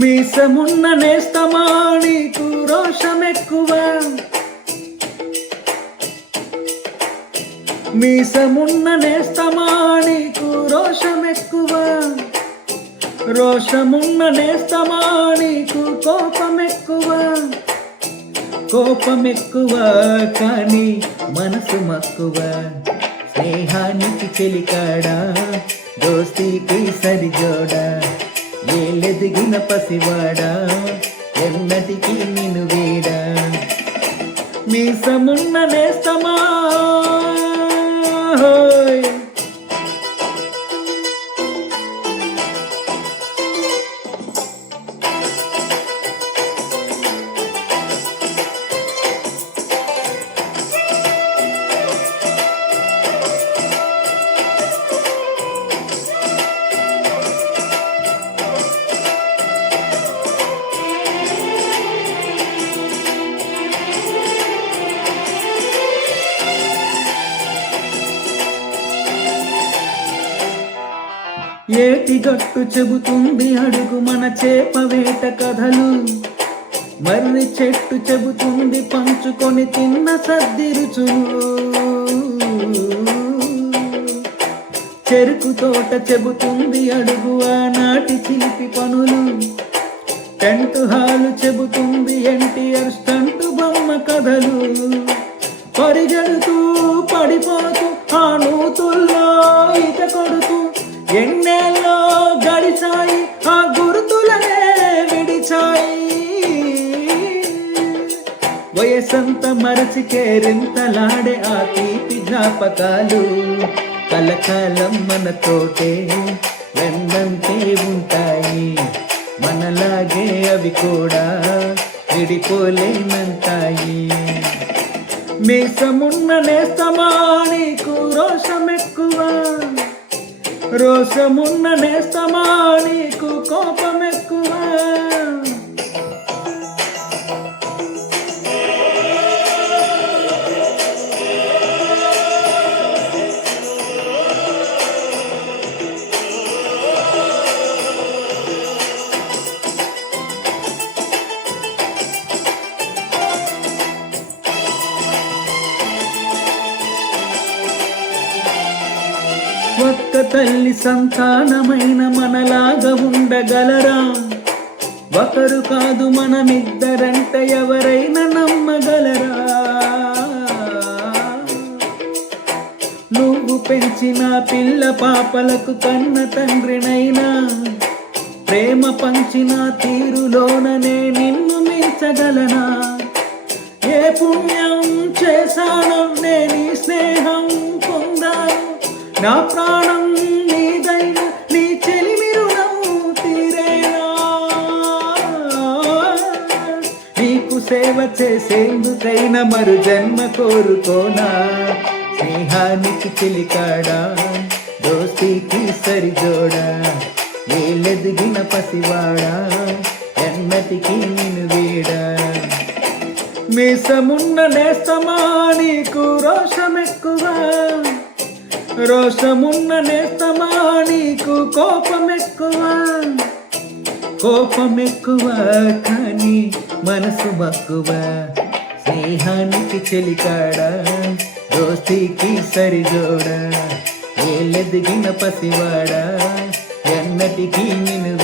మీసమున్న నేస్తమా నీకు రోషమెక్కువ, మీసమున్న నేస్తమా నీకు రోషమెక్కువ, రోషమున్న నేస్తమా నీకు కోపమెక్కువ, కోపమెక్కువ కానీ మనసు మక్కువ, స్నేహానికి చెలికాడా దోస్తీకి సరిజోడా, ఏలెదిగిన పసివాడా ఎన్నటికీ నిన్ను వీడా, మీసమున్న నేస్తమా ఏటి గట్టు చెబుతుంది అడుగు మన చేప వేట కథలు, మర్రి చెట్టు చెబుతుంది పంచుకొని తిన్న సద్ది రుచులు, చెరుకు తోట చెబుతుంది అడుగు ఆనాటి చిలిపి పనులు, టెంట్ హాలు చెబుతుంది ఎన్టీఆర్ స్టంటు బొమ్మ కథలు, పరిగెడుతూ పడిపోతూ ఆ నూతుల్లో ఈత కొడుతూ ఎన్నేళ్ళో గడిచాయి ఆ గుర్తులనే విడిచాయి, వయసంత మరచి కేరింతలాడే ఆ తీపి జ్ఞాపకాలు కలకాలం మనతోటే వెన్నంటే ఉంటాయి, మనలాగే అవి కూడా విడిపోలేనంటాయి, మీసమున్న నేస్తమా నీకు రోషమెక్కువ, రోషమున్న నేస్తమా నీకు కోపమెక్కువ, ఒక్క తల్లి సంతానమైన మనలాగా ఉండగలరా, ఒకరు కాదు మనమిద్దరంటే ఎవరైనా నమ్మగలరా, నువ్వు పెంచిన పిల్ల పాపలకు కన్న తండ్రినైనా ప్రేమ పంచిన తీరులోననే నిన్ను మించగలనా, ఏ పుణ్యం చేశాను నేను స్నేహం పొందాను, నా ప్రాణం నీదైనా నీ చెలిమి రుణం తీరేనా, నీకు సేవ చేసేందుకైనా మరు జన్మ కోరుకోనా, స్నేహానికి చెలికాడా దోస్తీకి సరిజోడా, ఏలెదిగిన పసివాడా ఎన్నటికీ నిన్ను వీడా, మీసమున్న నేస్తమా నీకు రోషమెక్కువ, రోషమున్న నేస్తమా నీకు కోపమెక్కువ, కోపమెక్కువ కానీ మనసు మక్కువ, స్నేహానికి చెలికాడా దోస్తీకి సరిజోడా, ఏలెదిగిన పసివాడా ఎన్నటికీ నిన్ను